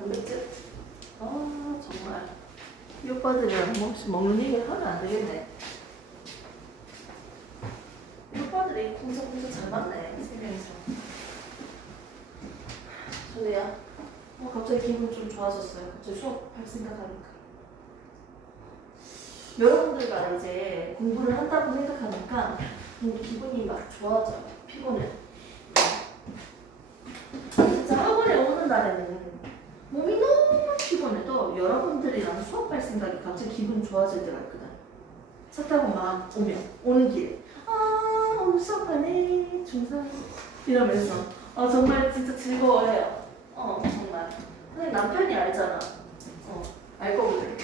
단백질? 정말 이 오빠들이랑 혹시 먹는 얘기를 하면 안 되겠네. 이 오빠들이 쿵짝쿵짝 잘 맞네. 세 명이서. 저도야. 갑자기 기분 좀 좋아졌어요. 갑자기 수업할 생각하니까. 여러분들과 이제 공부를 한다고 생각하니까 기분이 막 좋아져요. 피곤해. 진짜 학원에 오는 날에는 몸이 너무 피곤해도 여러분들이랑 수업할 생각이 갑자기 기분 좋아질 때가 있거든. 차 타고 막 오는 길에 오늘 수업하네 중상 이러면서 정말 진짜 즐거워해요. 정말. 근데 남편이 알잖아. 알 거거든.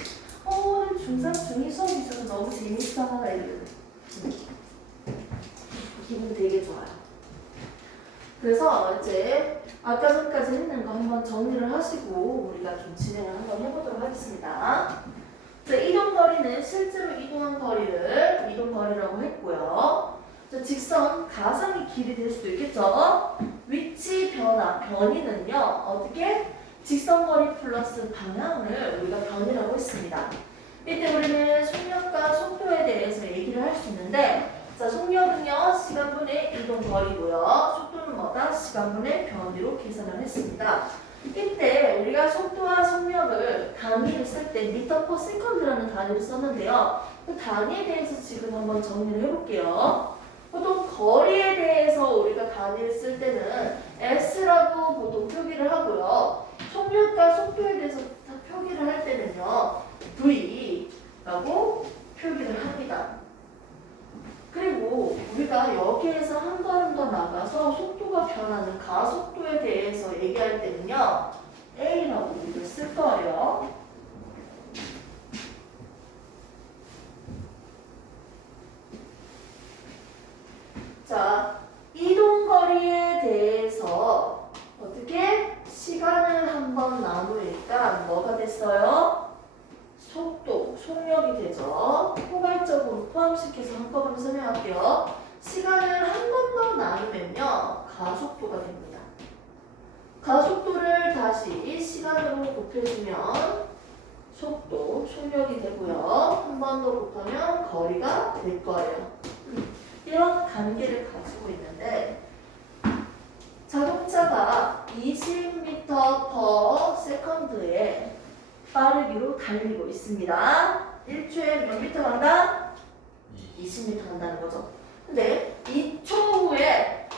오늘 중상 중이 수업이 있어서 너무 재밌다 이러거든. 기분 되게 좋아요. 그래서 이제 아까 전까지 했는 거 한번 정리를 하시고 우리가 좀 진행을 한번 해보도록 하겠습니다. 자, 이동거리는 실제로 이동한 거리를 이동거리라고 했고요. 자, 직선 가상의 길이 될 수도 있겠죠. 위치 변화, 변이는요. 어떻게? 직선거리 플러스 방향을 우리가 변이라고 했습니다. 이때 우리는 속력과 속도에 대해서 얘기를 할 수 있는데 자, 속력은요, 시간분의 이동거리고요. 속도는 뭐다? 시간분의 변위로 계산을 했습니다. 이때 우리가 속도와 속력을 단위를 쓸 때 미터 퍼 세컨드라는 단위를 썼는데요. 그 단위에 대해서 지금 한번 정리를 해볼게요. 보통 거리에 대해서 우리가 단위를 쓸 때는 S라고 보통 표기를 하고요. 속력과 속도에 대해서 표기를 할 때는요. V라고 표기를 합니다. 그리고 우리가 여기에서 한 걸음 더 나가서 속도가 변하는 가속도에 대해서 얘기할 때는요. A라고 우리가 쓸 거예요. 자, 이동거리에 대해서 어떻게 시간을 한번 나누니까 뭐가 됐어요? 속도, 속력이 되죠. 포괄적으로 포함시켜서 한꺼번에 설명할게요. 시간을 한 번 더 나누면요. 가속도가 됩니다. 가속도를 다시 시간으로 곱해주면 속도, 속력이 되고요. 한 번 더 곱하면 거리가 될 거예요. 이런 관계를 가지고 있는데 자동차가 20m/s에 빠르기로 달리고 있습니다. 1초에 몇 미터 간다? 20m 간다는 거죠. 근데 2초 후에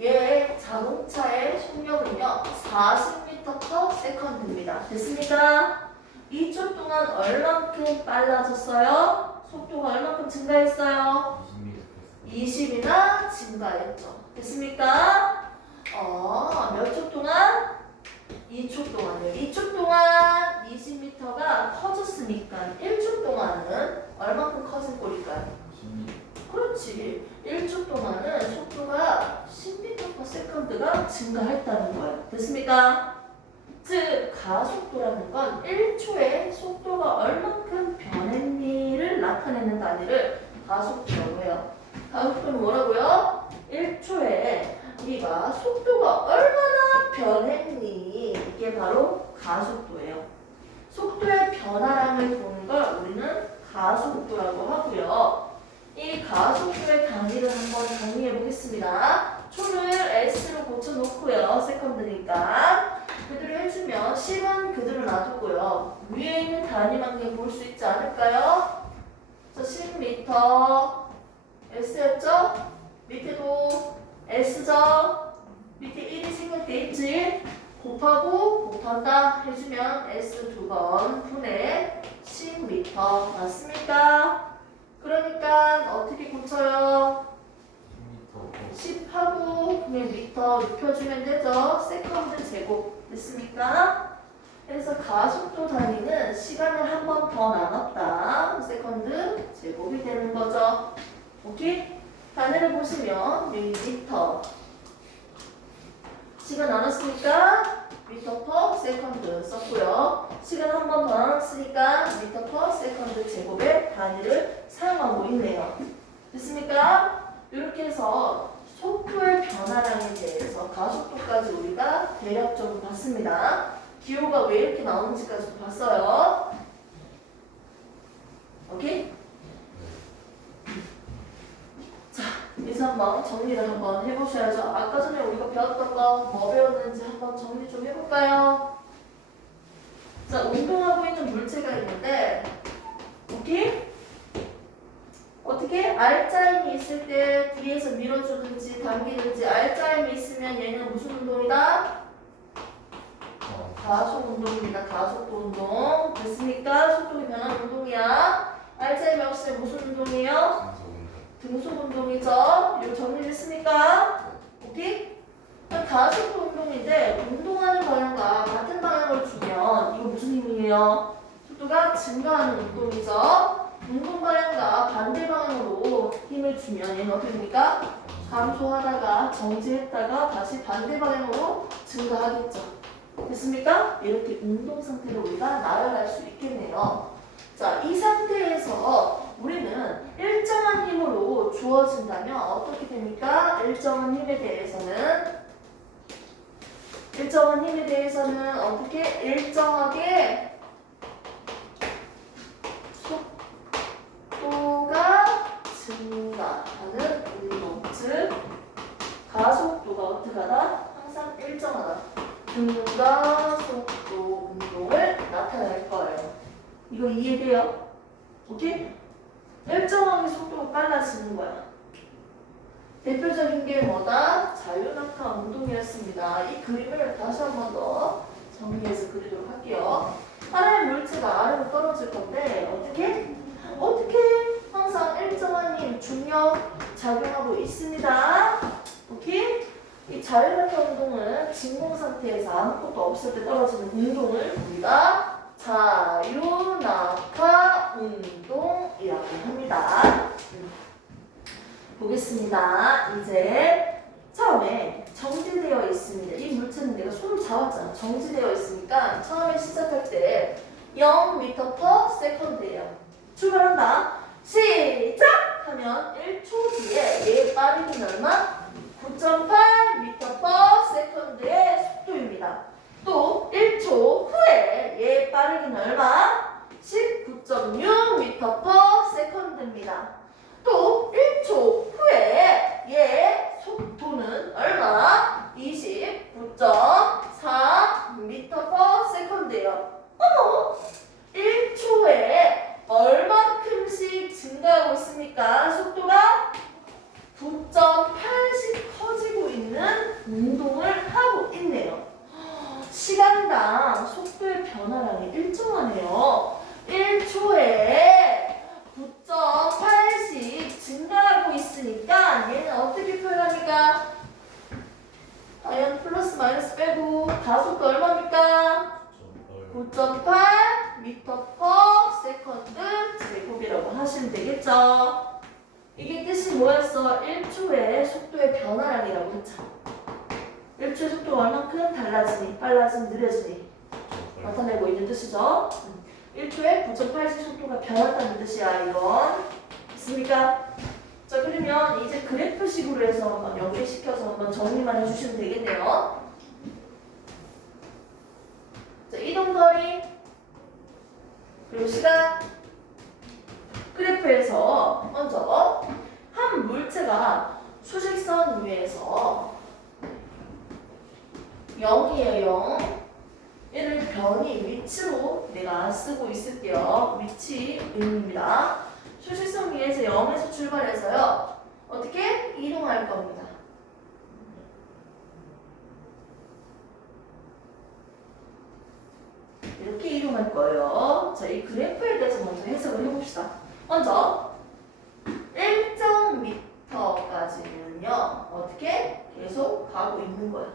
얘의 자동차의 속력은요 40m/s입니다. 됐습니까? 2초 동안 얼만큼 빨라졌어요? 속도가 얼만큼 증가했어요? 20이나 증가했죠. 됐습니까? 몇 초 동안? 2초 동안요. 2초 동안 20m가 커졌으니까 1초 동안은 얼만큼 커진 꼴일까요? 그렇지. 1초 동안은 속도가 10m/s가 증가했다는 거예요. 됐습니까? 즉 가속도라는 건 1초에 속도가 얼만큼 변했니를 나타내는 단위를 가속도라고 해요. 가속도는 뭐라고요? 1초에 우리가 속도가 얼마나 변했니 이게 바로 가속도예요. 속도의 변화량을 보는 걸 우리는 가속도라고 하고요. 이 가속도의 단위를 한번 정리해 보겠습니다. 초를 S로 고쳐놓고요. 세컨드니까 그대로 해주면 10은 그대로 놔두고요. 위에 있는 단위만 그냥 볼 수 있지 않을까요? 자, 10m S였죠? 밑에도 S죠? 밑에 1이 생략돼 있지? 곱하고 곱한다 해주면 S 2번 분의 10m 맞습니까? 그러니까 어떻게 고쳐요? 10하고 그냥 미터 눕혀주면 되죠? 세컨드 제곱 됐습니까? 그래서 가속도 단위는 시간을 한 번 더 나눴다. 세컨드 제곱이 되는 거죠. 오케이? 단위를 보시면 여기 미터 시간 나눴으니까 미터 퍼 세컨드 썼고요. 시간 한 번 더 나눴으니까 미터 퍼 세컨드 제곱의 단위를 사용하고 있네요. 됐습니까? 이렇게 해서 속도의 변화량에 대해서 가속도까지 우리가 대략적으로 봤습니다. 기호가 왜 이렇게 나오는지까지 봤어요. 오케이? 자, 이제 한번 정리를 한번 해보셔야죠. 아까 전에 우리가 배웠던 거 뭐 배웠는지 한번 정리 좀 해볼까요? 자, 운동하고 있는 물체가 있는데, 오케이? 어떻게? 알짜임이 있을 때 뒤에서 밀어주든지 당기든지 알짜임이 있으면 얘는 무슨 운동이다? 가속 운동입니다. 가속도 운동. 됐습니까? 속도가 변하는 운동이야. 알짜임이 없으면 무슨 운동이에요? 등속 운동이죠. 이거 정리됐습니까? 오케이? 가속도 운동인데 운동하는 방향과 같은 방향을 주면 이거 무슨 힘이에요? 속도가 증가하는 운동이죠. 운동 방향과 반대 방향으로 힘을 주면 얘는 어떻게 됩니까? 감소하다가 정지했다가 다시 반대 방향으로 증가하겠죠. 됐습니까? 이렇게 운동 상태로 우리가 나아갈 수 있겠네요. 자, 이 상태에서 우리는 일정한 힘으로 주어진다면 어떻게 됩니까? 일정한 힘에 대해서는 어떻게 일정하게 속도가 증가하는 운동, 즉 가속도가 어떻게 하다? 항상 일정하다. 등가속도 운동을 나타낼 거예요. 이거 이해돼요? 오케이? 일정하게 속도가 빨라지는 거야. 대표적인 게 뭐다? 자유낙하 운동이었습니다. 이 그림을 다시 한 번 더 정리해서 그리도록 할게요. 하나의 물체가 아래로 떨어질 건데 어떻게 항상 일정한 힘, 중력 작용하고 있습니다. 오케이? 이 자유낙하 운동은 진공 상태에서 아무것도 없을 때 떨어지는 운동을 우리가 자유낙하 운동이라고 합니다. 보겠습니다. 이제 처음에 정지되어 있습니다. 이 물체는 내가 손을 잡았잖아. 정지되어 있으니까 처음에 시작할 때 0m/s예요. 출발한다. 시작! 하면 1초 뒤에 얘의 빠르기는 얼마? 9.8m/s의 속도입니다. 또 1초 후에 얘의 빠르기는 얼마? 19.6m/s입니다. 또 1초 후에 얘의 속도는 얼마? 29.4m/s예요. 어머! 1초에 얼마큼씩 증가하고 있습니까? 속도가 9.8씩 커지고 있는 운동을 하고 있네요. 시간당 속도의 변화량이 일정하네요. 1초에 9.8씩 증가하고 있으니까 얘는 어떻게 표현합니까? 과연 플러스 마이너스 빼고 가속도 얼마입니까? 9.8m/s 제곱이라고 하시면 되겠죠. 이게 뜻이 뭐였어? 1초의 속도의 변화량이라고 했죠. 1초의 속도가 얼만큼 달라지니, 빨라지니, 느려지니 나타내고 있는 뜻이죠. 1초에 9.8씩 속도가 변했다는 뜻이야, 이건. 있습니까? 자, 그러면 이제 그래프식으로 해서 한번 연계시켜서 한번 정리만 해주시면 되겠네요. 자, 이동거리, 그리고 시간, 그래프에서 먼저 한 물체가 수직선 위에서 0이에요, 0. 얘를 변이, 위치로 내가 쓰고 있을게요. 위치 의미입니다. 수직선 위에서 0에서 출발해서요. 어떻게? 이동할 겁니다. 이렇게 이동할 거예요. 자, 이 그래프에 대해서 먼저 해석을 해봅시다. 먼저 1.m까지는요. 어떻게? 계속 가고 있는 거예요.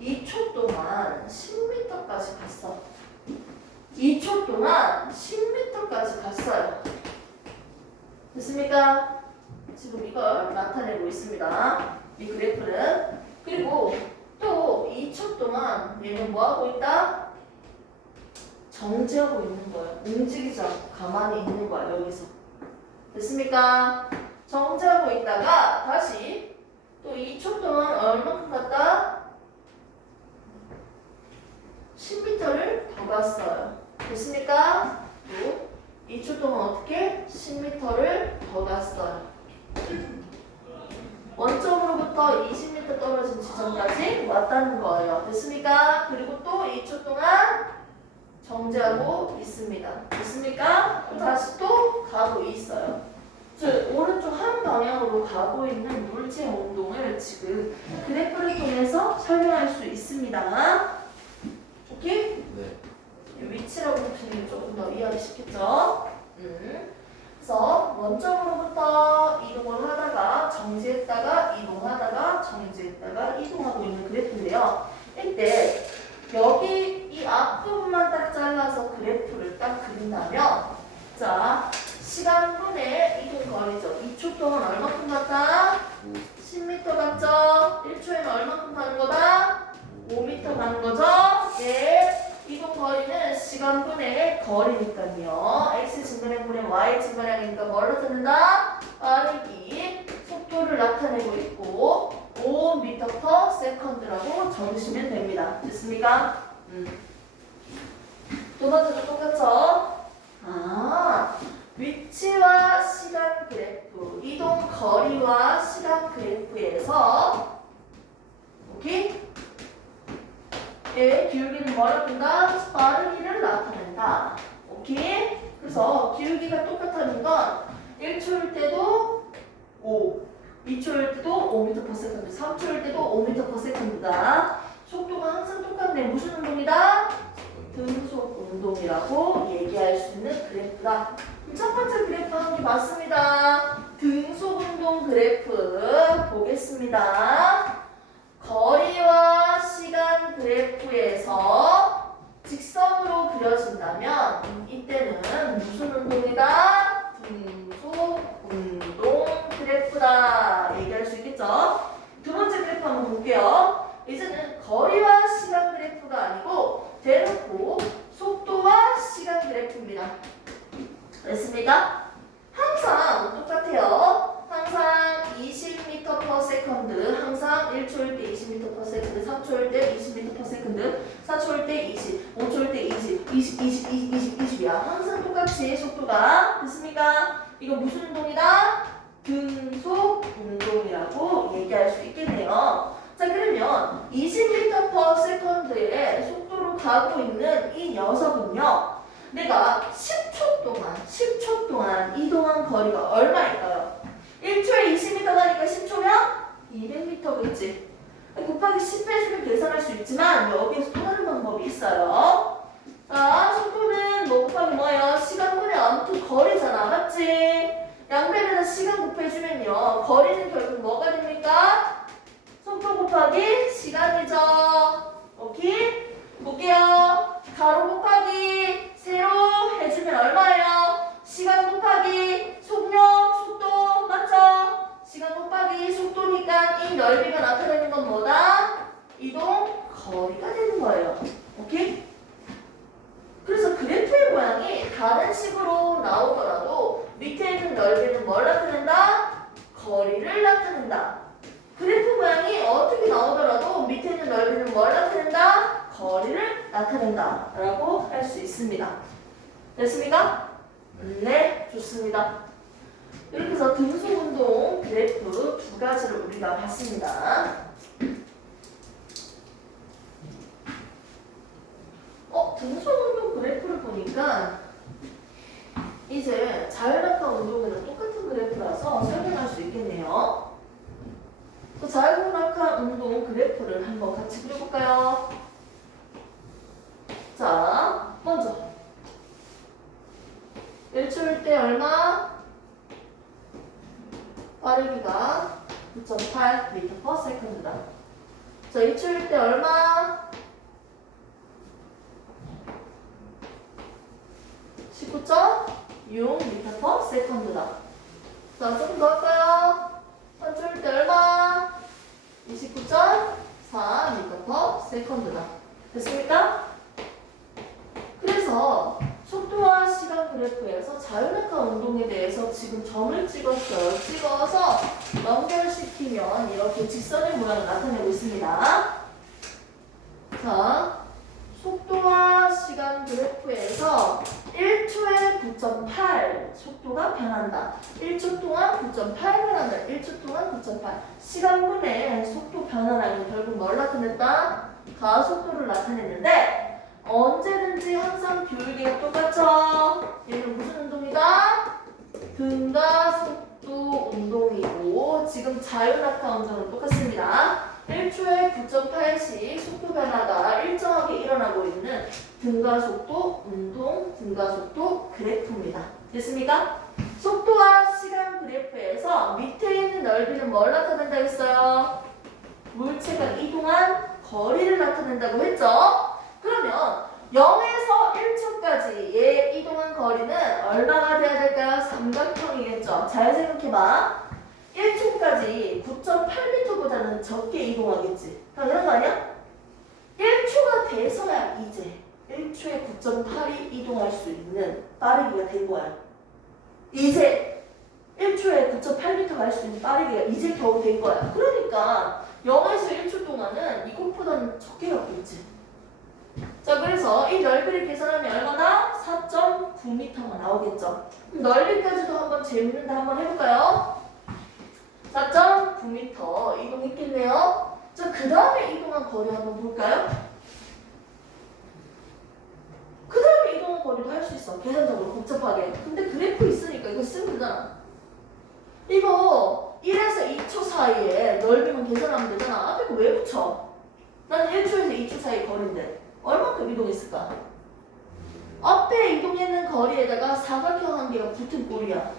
2초 동안 10m까지 갔어. 2초 동안 10m까지 갔어요. 됐습니까? 지금 이걸 나타내고 있습니다. 이 그래프는. 그리고 또 2초 동안 얘는 뭐하고 있다? 정지하고 있는 거예요. 움직이지 않고 가만히 있는 거야, 여기서. 됐습니까? 정지하고 있다가 다시 또 2초 동안 얼마큼 갔다? 10m를 더 갔어요. 됐습니까? 또 2초 동안 어떻게? 10m를 더 갔어요. 원점으로부터 20m 떨어진 지점까지 왔다는 거예요. 됐습니까? 그리고 또 2초 동안 정지하고 있습니다. 됐습니까? 다시 또 가고 있어요. 오른쪽 한 방향으로 가고 있는 물체의 운동을 지금 그래프를 통해서 설명할 수 있습니다. 오케이? 네. 위치라고 보시면 조금 더 이해하기 쉽겠죠? 그래서 원점으로부터 이동을 하다가 정지했다가 이동하다가 정지했다가 이동하고 있는 그래프인데요. 이때 여기 이 앞부분만 딱 잘라서 그래프를 딱 그린다면 자 시간분의 이동거리죠. 2초 동안 얼마큼 갔다? 10m 갔죠? 1초에는 얼마큼 가는 거다? 5m 가는 거죠? 네. 이동거리는 시간분의 거리니까요. x 증가량분의 y 증가량이니까 뭐로 듣는다? 빠르기 속도를 나타내고 있고 5m/s라고 적으시면 됩니다. 됐습니까? 두 번째도 똑같죠? 위치와 시간 그래프, 이동 거리와 시간 그래프에서 오케이? 예, 기울기는 뭐라고 한다? 빠르기를 나타낸다. 오케이? 그래서 기울기가 똑같다는 건 1초일 때도 5, 2초일 때도 5m/s, 3초일 때도 5m/s다. 속도가 항상 똑같네. 무슨 운동이다? 등속 운동이라고 얘기할 수 있는 그래프다. 그럼 첫 번째 그래프 한 개 맞습니다. 등속 운동 그래프 보겠습니다. 거리와 시간 그래프에서 직선으로 그려진다면 이때는 무슨 운동이다? 등속 운동 그래프다 얘기할 수 있겠죠? 두 번째 그래프 한번 볼게요. 이제는 거리와 시간 그래프가 아니고 대놓고 속도와 시간 그래프입니다. 됐습니까? 항상 똑같아요. 항상 20m/s, 항상 1초일 때 20m/s, 3초일 때 20m/s, 4초일 때 20, 5초일 때 20, 20, 20, 20, 20, 20이야. 항상 똑같이 속도가. 됐습니까? 이거 무슨 운동이다? 등속 운동이라고 얘기할 수 있겠네요. 자, 그러면 20m/s의 속도로 가고 있는 이 녀석은요. 내가 10초 동안 이동한 거리가 얼마일까요? 1초에 20m 가니까 10초면 200m겠지. 곱하기 10 해주면 계산할 수 있지만 여기에서 또 다른 방법이 있어요. 자, 속도는 뭐 곱하기 뭐예요? 시간분의 아무튼 거리잖아. 맞지? 양변에다 시간 곱해주면요. 거리는 결국 뭐가 됩니까? 속도 곱하기 시간이죠. 오케이? 볼게요. 가로 곱하기 세로 해주면 얼마예요? 시간 곱하기 속력, 속도 맞죠? 시간 곱하기 속도니까 이 넓이가 나타내는 건 뭐다? 이동 거리가 되는 거예요. 오케이? 그래서 그래프의 모양이 다른 식으로 나오더라도 밑에 있는 넓이는 뭘 나타낸다? 거리를 나타낸다. 그래프 모양이 어떻게 나오더라도 밑에 있는 넓이는 뭘 나타낸다? 거리를 나타낸다 라고 할 수 있습니다. 됐습니까? 네, 좋습니다. 이렇게 해서 등속운동 그래프 두 가지를 우리가 봤습니다. 등속운동 그래프를 보니까 이제 자율낙하 운동이랑 똑같은 그래프라서 설명할 수 있겠네요. 또 자율낙하 운동 그래프를 한번 같이 그려볼까요? 자, 먼저 1초일 때 얼마? 빠르기가 9.8m/s다. 자, 2초일 때 얼마? 19.6m/s다. 자, 조금 더 할까요? 3초일 때 얼마? 29.4m/s다. 됐습니까? 그래서 속도와 시간 그래프에서 자유낙하 운동에 대해서 지금 점을 찍었어요. 찍어서 연결시키면 이렇게 직선의 모양을 나타내고 있습니다. 자, 속도와 시간 그래프에서 1초에 9.8 속도가 변한다. 1초 동안 9.8 변한다. 1초 동안 9.8 시간분의 속도 변화라는 결국 뭘 나타냈다? 가속도를 나타냈는데 언제든지 항상 교육이 똑같죠? 얘는 무슨 운동이다? 등가속도 운동이고 지금 자유낙하 운동은 똑같습니다. 1초에 9.8씩 속도 변화가 일정하게 일어나고 있는 등가속도 운동, 등가속도 그래프입니다. 됐습니까? 속도와 시간 그래프에서 밑에 있는 넓이는 뭘 나타낸다고 했어요? 물체가 이동한 거리를 나타낸다고 했죠? 그러면 0에서 1초까지 얘 이동한 거리는 얼마가 돼야 될까요? 삼각형이겠죠? 잘 생각해봐. 1초까지 9.8m보다는 적게 이동하겠지. 당연한 거 아니야? 1초가 돼서야 이제 1초에 9.8이 이동할 수 있는 빠르기가 된 거야. 이제 1초에 9.8m 갈 수 있는 빠르기가 이제 겨우 된 거야. 그러니까 0에서 1초 동안은 이것보다는 적게 갔겠지. 자, 그래서 이 넓이를 계산하면 얼마나? 4.9m가 나오겠죠. 그럼 넓이까지도 한번 재밌는데 한번 해볼까요? 4.9m 이동했겠네요. 자, 그 다음에 이동한 거리 한번 볼까요? 그 다음에 이동한 거리도 할 수 있어. 계산적으로 복잡하게. 근데 그래프 있으니까 이거 쓰면 되잖아. 이거 1에서 2초 사이에 넓이만 계산하면 되잖아. 앞에 거 왜 붙여? 나는 1초에서 2초 사이 거리인데 얼마큼 이동했을까? 앞에 이동했는 거리에다가 사각형 한 개가 붙은 꼴이야.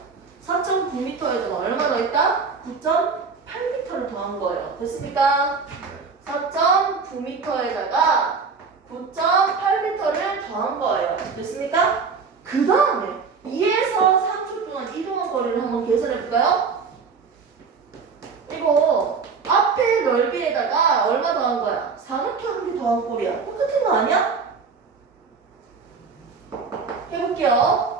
4.9m에다가 얼마 더 있다? 9.8m를 더한 거예요. 됐습니까? 4.9m에다가 9.8m를 더한 거예요. 됐습니까? 그 다음에 2에서 3초 동안 이동한 거리를 한번 계산해 볼까요? 이거 앞에 넓이에다가 얼마 더한 거야? 사각형 한 개 더한 꼴이야. 똑같은 거 아니야? 해볼게요.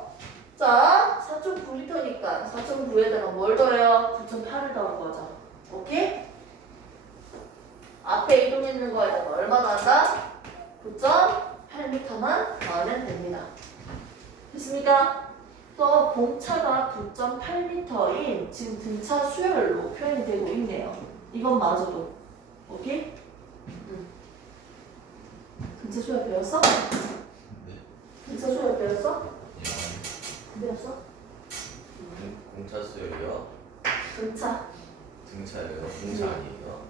자, 4.9m니까 4.9에다가 뭘 더해요? 9.8을 더한 거죠. 오케이? 앞에 이동했는 거에다가 얼마 더한다? 9.8m만 더하면 됩니다. 됐습니까? 또 공차가 9.8m인 지금 등차 수열로 표현이 되고 있네요. 이건 마저도. 오케이? 등차 수열 배웠어? 네. 등차 수열 배웠어? 네. 배웠어? 공차 수열이요? 등차. 등차예요? 공차 아니에요?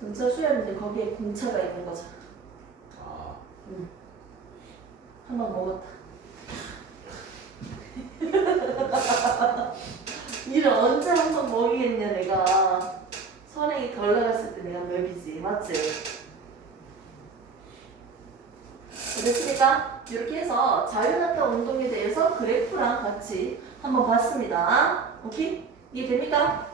등차 수열인데 거기에 공차가 있는 거잖아. 아, 한 번 먹었다. 이를 언제 한 번 먹이겠냐 내가. 선행이 덜 나갔을 때 내가 먹이지. 맞지? 됐습니까? 이렇게 해서 자유낙하 운동에 대해서 그래프랑 같이 한번 봤습니다. 오케이? 이해됩니까?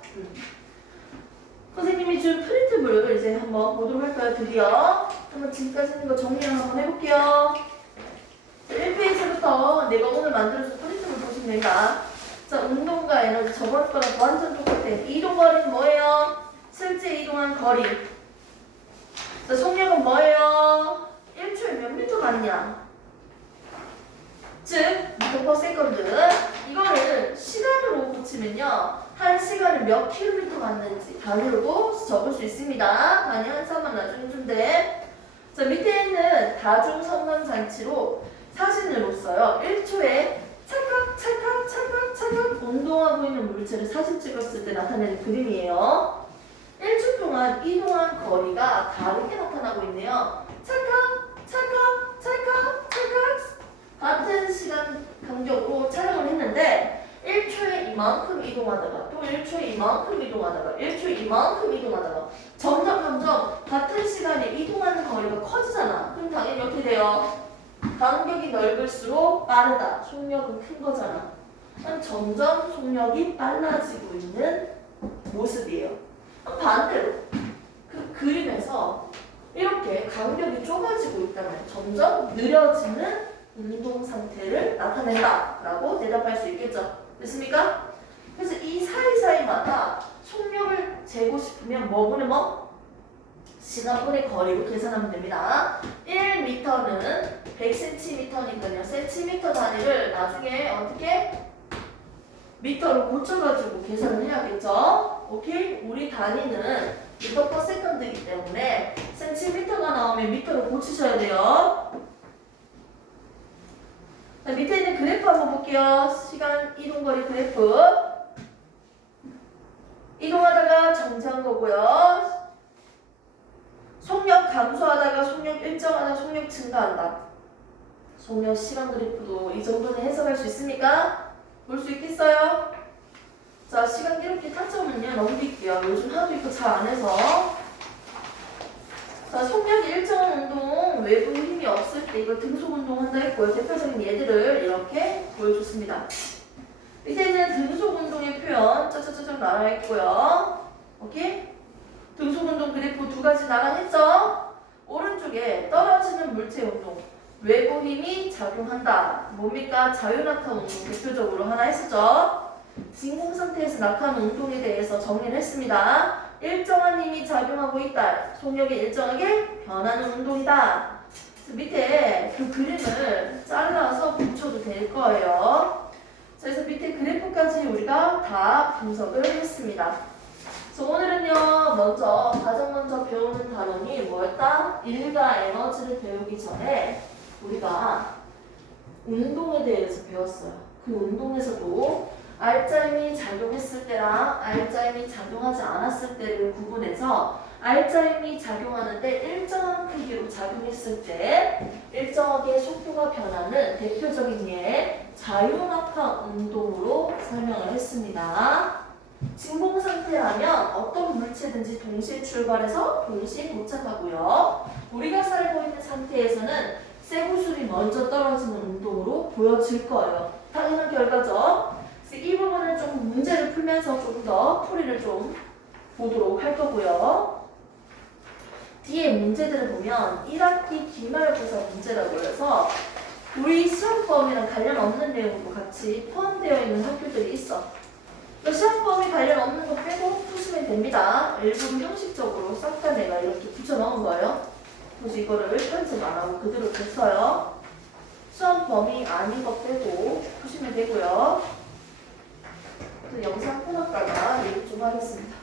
선생님이 준 프린트물을 이제 한번 보도록 할까요? 드디어 한번 지금까지 있는 거 정리 한번 해볼게요. 1페이지부터 내가 오늘 만들어준 프린트물 보시면 됩니다. 자, 운동과 에너지 저번 거랑 완전 똑같아. 이동거리는 뭐예요? 실제 이동한 거리. 자, 속력은 뭐예요? 1초에 몇 미터 가느냐? 즉, 미터 퍼 세컨드. 이거를 시간으로 붙이면요. 한 시간에 몇 킬로미터 갔는지 단위로도 적을 수 있습니다. 단위 한산만 나중에 해주면 돼. 자, 밑에 있는 다중성능장치로 사진을 못 써요. 1초에 찰칵 운동하고 있는 물체를 사진 찍었을 때 나타내는 그림이에요. 1초 동안 이동한 거리가 다르게 나타나고 있네요. 찰칵 같은 시간 간격으로 촬영을 했는데 1초에 이만큼 이동하다가 또 1초에 이만큼 이동하다가 1초에 이만큼 이동하다가 점점 같은 시간에 이동하는 거리가 커지잖아. 그럼 당연히 어떻게 돼요? 간격이 넓을수록 빠르다. 속력은 큰 거잖아. 점점 속력이 빨라지고 있는 모습이에요. 반대로 그 그림에서 이렇게 간격이 좁아지고 있다면 점점 느려지는 운동 상태를 나타낸다 라고 대답할 수 있겠죠. 됐습니까? 그래서 이 사이사이마다 속력을 재고 싶으면 뭐분의 뭐? 시간분의 거리로 계산하면 됩니다. 1m는 100cm니까요. cm 단위를 나중에 어떻게? 미터로 고쳐가지고 계산을 해야겠죠? 오케이? 우리 단위는 미터 퍼 세컨드이기 때문에 센티미터가 나오면 미터로 고치셔야 돼요. 자, 밑에 있는 그래프 한번 볼게요. 시간 이동거리 그래프. 이동하다가 정지한 거고요. 속력 감소하다가 속력 일정하다 속력 증가한다. 속력 시간 그래프도 이 정도는 해석할 수 있습니까? 볼 수 있겠어요? 자, 시간 기록기 타점은요 넘길게요. 요즘 하도 이거 잘 안 해서. 자, 속력이 일정한 운동, 외부 힘이 없을 때 이거 등속 운동한다 했고요. 대표적인 예들을 이렇게 보여줬습니다. 밑에는 등속 운동의 표현 짜자자자 나와 있고요. 오케이? 등속 운동 그래프 두 가지 나란했죠? 오른쪽에 떨어지는 물체 운동, 외부 힘이 작용한다. 뭡니까? 자유낙하 운동 대표적으로 하나 했었죠? 진공 상태에서 낙하하는 운동에 대해서 정리를 했습니다. 일정한 힘이 작용하고 있다. 속력이 일정하게 변하는 운동이다. 밑에 그 그림을 잘라서 붙여도 될 거예요. 그래서 밑에 그래프까지 우리가 다 분석을 했습니다. 그래서 오늘은요, 가장 먼저 배우는 단원이 뭐였다? 일과 에너지를 배우기 전에 우리가 운동에 대해서 배웠어요. 그 운동에서도 알짜힘이 작용했을 때랑 알짜힘이 작용하지 않았을 때를 구분해서 알짜힘이 작용하는데 일정한 크기로 작용했을 때 일정하게 속도가 변하는 대표적인 예 자유낙하 운동으로 설명을 했습니다. 진공 상태라면 어떤 물체든지 동시에 출발해서 동시에 도착하고요. 우리가 살고 있는 상태에서는 쇠구슬이 먼저 떨어지는 운동으로 보여질 거예요. 당연한 결과죠. 이 부분을 좀 문제를 풀면서 좀 더 풀이를 좀 보도록 할 거고요. 뒤에 문제들을 보면 1학기 기말고사 문제라고 해서 우리 시험범위랑 관련 없는 내용도 같이 포함되어 있는 학교들이 있어. 시험범위 관련 없는 거 빼고 푸시면 됩니다. 일부러 형식적으로 싹 다 내가 이렇게 붙여넣은 거예요. 그래서 이거를 편집 안 하고 그대로 뒀어요. 시험범위 아닌 거 빼고 푸시면 되고요. 영상 끊었다가 얘기 좀 하겠습니다.